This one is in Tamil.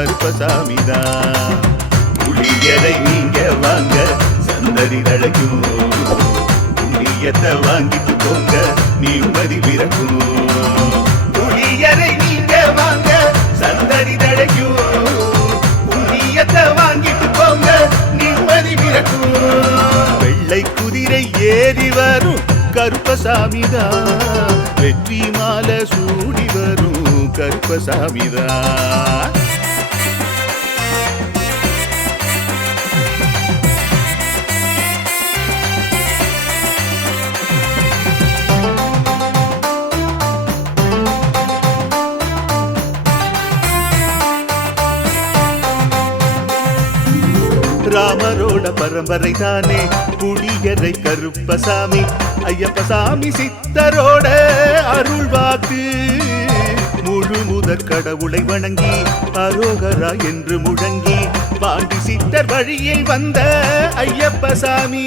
கருப்பசாமிதான். புளியரை நீங்க வாங்க சந்ததி தழைக்கும், புண்ணியத்தை வாங்கிட்டு போங்க நிம்மதி பிறக்கும். புளியரை நீங்க வாங்க சந்ததி தழைக்கும், புண்ணியத்தை வாங்கிட்டு போங்க நிம்மதி பிறக்கும். வெள்ளை குதிரை ஏறி வரும் கருப்பசாமிதான், வெற்றி மாலை சூடி வரும் கருப்பசாமிதான். ராமரோட பரம்பரை தானே புளியரை கருப்பசாமி, ஐயப்பசாமி சித்தரோட அருள்வாக்கு. முழு முதற் கடவுளை வணங்கி அரோகரா என்று முழங்கி பாண்டி சித்தர் வழியில் வந்த ஐயப்பசாமி.